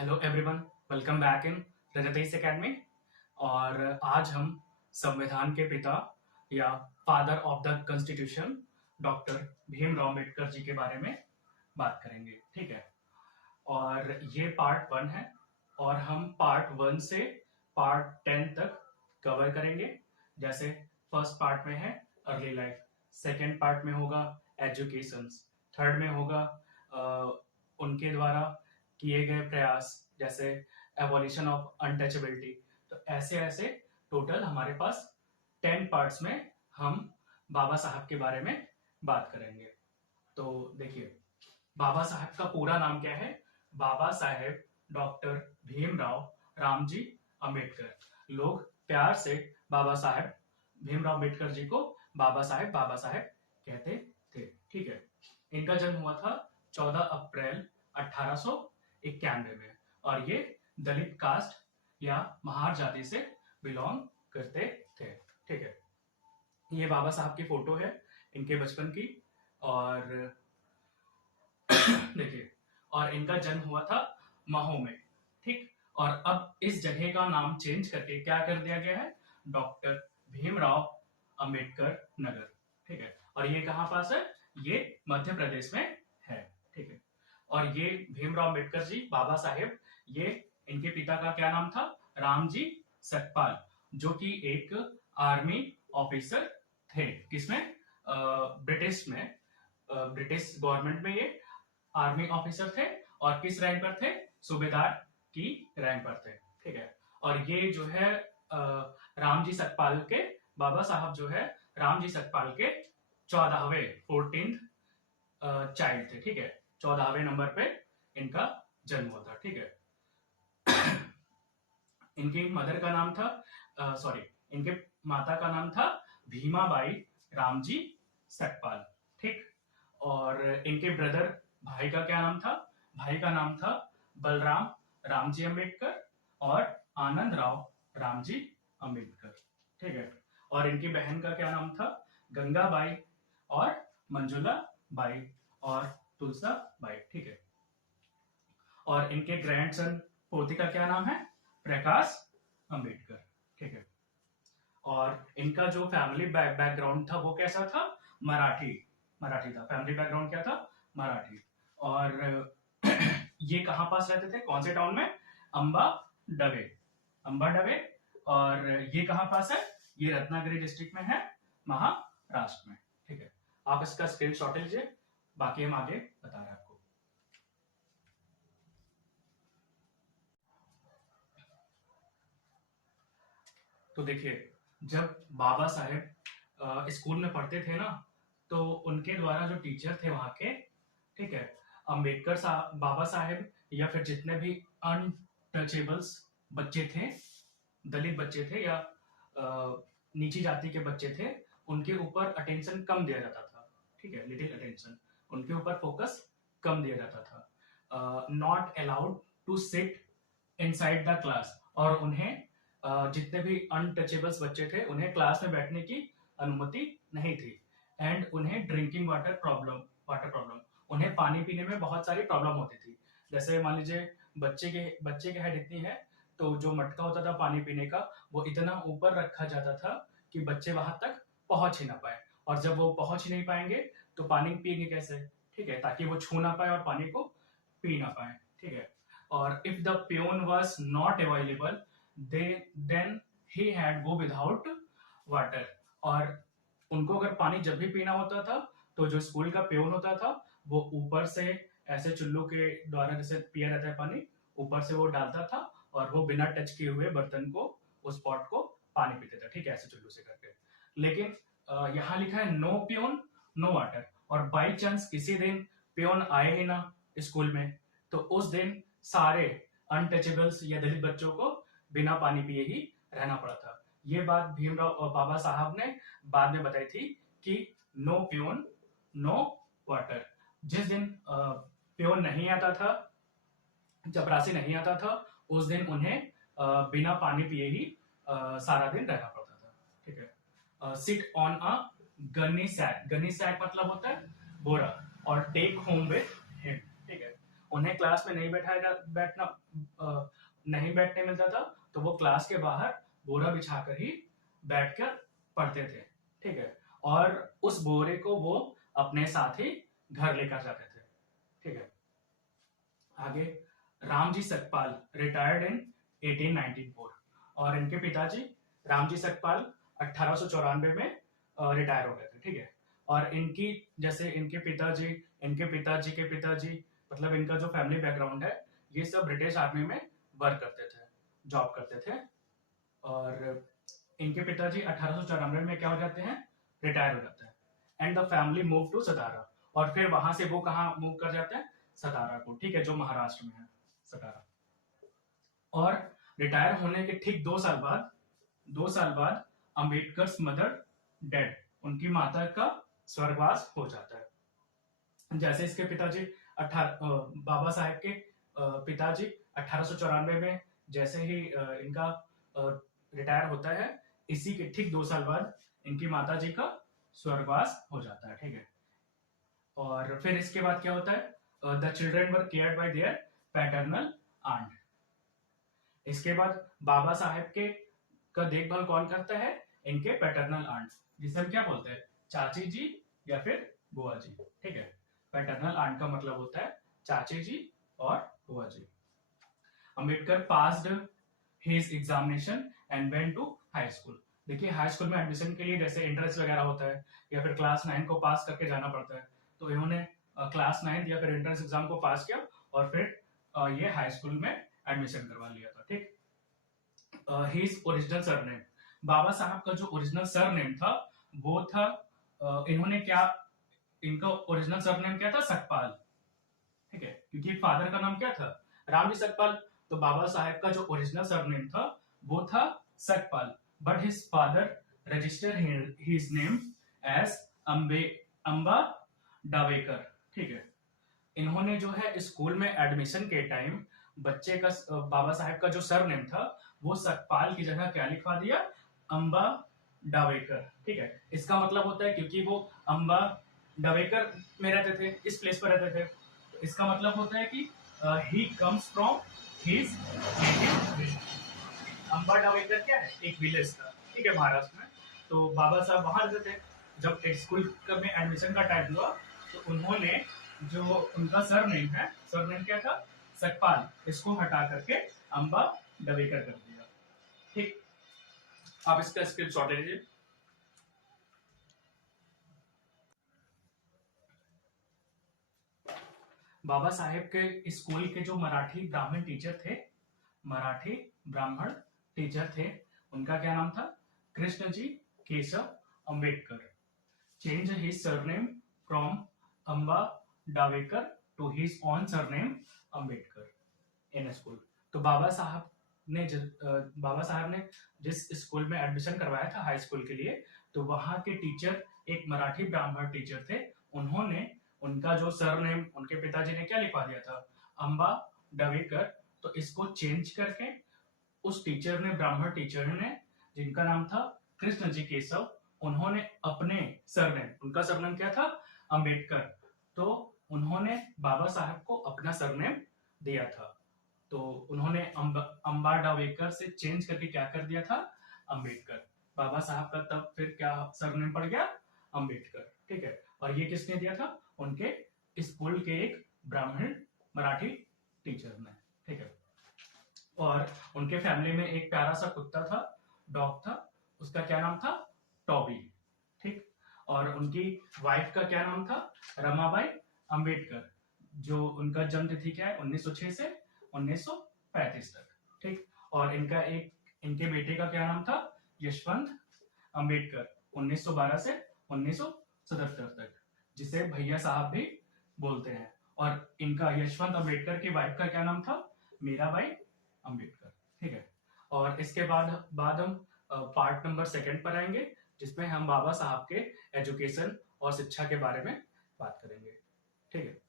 Hello everyone, welcome back in Rajatesh academy. और आज हम संविधान के पिता या father of the constitution doctor Bhimrao Ambedkar ji के बारे में बात करेंगे। ठीक है, और ये पार्ट 1 है और हम पार्ट 1 से पार्ट 10 तक कवर करेंगे। जैसे फर्स्ट पार्ट में है अर्ली लाइफ, सेकेंड पार्ट में होगा एजुकेशन, थर्ड में होगा उनके द्वारा किए गए प्रयास जैसे एबॉलिशन ऑफ अनटचेबिलिटी। तो ऐसे ऐसे टोटल हमारे पास 10 पार्ट्स में हम बाबा साहब के बारे में बात करेंगे। तो देखिए, बाबा साहब का पूरा नाम क्या है? बाबा साहेब डॉक्टर भीमराव रामजी अंबेडकर। लोग प्यार से बाबा साहेब भीमराव अंबेडकर जी को बाबा साहेब कहते थे। ठीक है, इनका जन्म हुआ था 14 अप्रैल 1891 में और ये दलित कास्ट या महार जाति से बिलोंग करते थे। ठीक है, ये बाबा साहब की फोटो है इनके बचपन की। और देखिए, और इनका जन्म हुआ था महू में। ठीक, और अब इस जगह का नाम चेंज करके क्या कर दिया गया है? डॉक्टर भीमराव अंबेडकर नगर। ठीक है, और ये कहाँ पास है? ये मध्य प्रदेश में है। ठीक है, और ये भीमराव अंबेडकर जी बाबा साहेब, ये इनके पिता का क्या नाम था? रामजी सतपाल, जो कि एक आर्मी ऑफिसर थे। किसमें? ब्रिटिश में, ब्रिटिश गवर्नमेंट में ये आर्मी ऑफिसर थे। और किस रैंक पर थे? सूबेदार की रैंक पर थे। ठीक है, और ये जो है रामजी सतपाल के बाबा साहब जो है रामजी सतपाल के 14वें चाइल्ड थे। ठीक है, 14वें नंबर पे इनका जन्म हुआ था। ठीक है, इनकी मदर का नाम था सॉरी इनके माता का नाम था भीमाबाई रामजी सतपाल। ठीक, और इनके ब्रदर भाई का क्या नाम था? भाई का नाम था बलराम रामजी अंबेडकर और आनंद राव रामजी अंबेडकर। ठीक है, और इनकी बहन का क्या नाम था? गंगाबाई और मंजुला बाई और तुलसा बाई। ठीक है, और इनके ग्रैंडसन पोती का क्या नाम है? प्रकाश अंबेडकर। ठीक है, और इनका जो फैमिली बैकग्राउंड था वो कैसा था? मराठी मराठी था। फैमिली बैकग्राउंड क्या था? मराठी। और ये कहाँ पास रहते थे? कौन से टाउन में? अंबा डबे। अंबा डबे। और ये कहाँ पास है? ये रत्नागिरी डिस्ट्रिक्ट में है, महाराष्ट्र में। ठीक है, आप इसका स्क्रीनशॉट लीजिए, बाकी हम आगे बता रहे हैं आपको। तो देखिए, जब बाबा साहेब स्कूल में पढ़ते थे ना, तो उनके द्वारा जो टीचर थे वहां के, ठीक है, अंबेडकर साहब, बाबा साहेब या फिर जितने भी अनटचेबल्स बच्चे थे, दलित बच्चे थे या नीची जाति के बच्चे थे, उनके ऊपर अटेंशन कम दिया जाता था। ठीक है, लिटिल अटेंशन, उनके ऊपर फोकस कम दिया जाता था। Not allowed to sit inside the class, और उन्हें जितने भी अनटचेबल्स बच्चे थे उन्हें क्लास में बैठने की अनुमति नहीं थी। एंड उन्हें ड्रिंकिंग वाटर प्रॉब्लम, उन्हें पानी पीने में बहुत सारी प्रॉब्लम होती थी। जैसे मान लीजिए बच्चे की हाइट इतनी है, तो जो मटका होता था पानी पीने का वो इतना ऊपर रखा जाता था कि बच्चे वहां तक पहुंच ही ना पाए। और जब वो पहुंच ही नहीं पाएंगे तो पानी पिएंगे कैसे? ठीक है, ताकि वो छू ना पाए और पानी को पी ना पाए। ठीक है, और if the peon was not available then he had go without water. और उनको अगर पानी जब भी पीना होता था तो जो स्कूल का प्योन होता था वो ऊपर से ऐसे चुल्लू के द्वारा, जैसे पिया जाता है पानी, ऊपर से वो डालता था और वो बिना टच किए हुए बर्तन को, उस पॉट को पानी पीते थे। ठीक है, ऐसे चुल्लू से करके। लेकिन यहाँ लिखा है नो प्योन नो वाटर, और बाई चांस किसी दिन प्योन आए ही ना स्कूल में, तो उस दिन सारे अनटचेबल्स या दलित बच्चों को बिना पानी पिए ही रहना पड़ा था। ये बात भीमराव और बाबा साहब ने बाद में बताई थी कि नो प्योन नो वाटर। जिस दिन प्योन नहीं आता था, चपरासी नहीं आता था, उस दिन उन्हें बिना पानी पिए ही सारा दिन रहना पड़ता था। ठीक है, sit on a gunny sack मतलब होता है बोरा, और टेक होम विथ हिम। ठीक है, उन्हें क्लास में नहीं नहीं बैठने मिलता था, तो वो क्लास के बाहर बोरा बिछाकर ही बैठकर पढ़ते थे, ठीक है। और उस बोरे को वो अपने साथ ही घर लेकर जाते थे, ठीक है। आगे, रामजी सकपाल रिटायर्ड इन 1894, और इनके पिताजी रामजी सकपाल 1894 में रिटायर हो गए थे, ठीक है। और इनकी जैसे इनके पिताजी के पिताजी, मतलब इनका जो फैमिली बैकग्राउंड है, ये सब ब्रिटिश आर्मी में वर्क करते थे, जॉब करते थे। और इनके पिताजी 1894 में क्या हो जाते हैं, रिटायर हो जाते हैं। And the family move to Satara, और फिर वहां से वो कहाँ मूव कर जाते हैं, सतारा को, ठीक है, जो महाराष्ट्र में है, सतारा। और रिटायर होने के ठीक 2 साल बाद अंबेडकर मदर डेड, उनकी माता का स्वर्गवास हो जाता है। जैसे इसके पिताजी बाबा साहेब के पिताजी 1894 में जैसे ही इनका रिटायर होता है, इसी के ठीक 2 साल बाद इनकी माता जी का स्वर्गवास हो जाता है, ठीक है। और फिर इसके बाद क्या होता है, the children were cared by their paternal aunt. इसके बाद बाबा साहेब के का देखभाल कौन करता है, इनके पैटर्नल आंट, जिसे हम क्या बोलते हैं, चाची जी या फिर बुआ जी, ठीक है। पैटर्नल आंट का मतलब होता है चाची जी और बुआ जी। Ambedkar passed his examination and went to high school. देखिए, हाई स्कूल में एडमिशन के लिए जैसे एंट्रेंस वगैरह होता है या फिर क्लास 9 को पास करके जाना पड़ता है, तो इन्होंने क्लास 9 या फिर एंट्रेंस एग्जाम को पास किया और फिर ये हाई स्कूल में एडमिशन करवा लिया था, ठीक। हिज ओरिजिनल सरनेम, बाबा साहब का जो ओरिजिनल सरनेम था वो था, इन्होंने क्या, इनका ओरिजिनल सरनेम क्या था, सकपाल, ठीक है, क्योंकि फादर का नाम क्या था, रामजी सकपाल। तो बाबा साहेब का जो ओरिजिनल सरनेम था वो था Sakpal, but his father register his name as Ambadawekar, ठीक है। इन्होंने जो है स्कूल में एडमिशन के टाइम बच्चे का बाबा साहेब का जो सरनेम था वो सकपाल की जगह क्या लिखवा दिया, अंबा डावेकर, ठीक है। इसका मतलब होता है क्योंकि वो अंबा डावेकर में रहते थे, इस प्लेस पर रहते थे, तो इसका मतलब होता है कि he comes from his native. Ambadawekar क्या है, एक विलेज था, ठीक है, महाराष्ट्र में। तो बाबा साहब वहां रहते थे। जब स्कूल में एडमिशन का टाइम हुआ तो उन्होंने जो उनका सरनेम है, सरनेम क्या था, सकपाल, इसको हटा करके अंबा डावेकर कर दिया, ठीक। आप इसका स्क्रीनशॉट ले लीजिए। बाबा साहेब के स्कूल के जो मराठी ब्राह्मण टीचर थे, उनका क्या नाम था, Krishnaji Keshav Ambedkar. Change his surname from Ambadawekar to his own surname Ambedkar in school. तो बाबा साहब ने जिस स्कूल में एडमिशन करवाया था हाई स्कूल के लिए, तो वहां के टीचर एक मराठी ब्राह्मण टीचर थे। उन्होंने उनका जो सरनेम उनके पिताजी ने क्या लिखवा दिया था, अंबा डावेकर। तो इसको चेंज करके उस टीचर ने, ब्राह्मण टीचर ने, जिनका नाम था कृष्ण जी केशव, उन्होंने अपने सरनेम, उनका सरनेम क्या था, अंबेडकर, तो उन्होंने बाबा साहब को अपना सरनेम दिया था। तो उन्होंने अंबा डावेकर से चेंज करके क्या कर दिया था, अंबेडकर। बाबा साहब का तब फिर क्या सरनेम पड़ गया, अंबेडकर, ठीक है। और ये किसने दिया था, उनके स्कूल के एक ब्राह्मण मराठी टीचर ने, ठीक है। और उनके फैमिली में एक प्यारा सा कुत्ता था, डॉग था, उसका क्या नाम था, टॉबी, ठीक। और उनकी वाइफ का क्या नाम था, रमाबाई अंबेडकर, जो उनका जन्म तिथि क्या है, 1906 से 1935 तक, ठीक। और इनके बेटे का क्या नाम था, यशवंत अंबेडकर, 1912 से 1977 तक, जिसे भैया साहब भी बोलते हैं। और इनका यशवंत अंबेडकर की वाइफ का क्या नाम था, मीराबाई अंबेडकर, ठीक है। और इसके बाद हम पार्ट नंबर 2 पर आएंगे, जिसमें हम बाबा साहब के एजुकेशन और शिक्षा के बारे में बात करेंगे, ठीक है।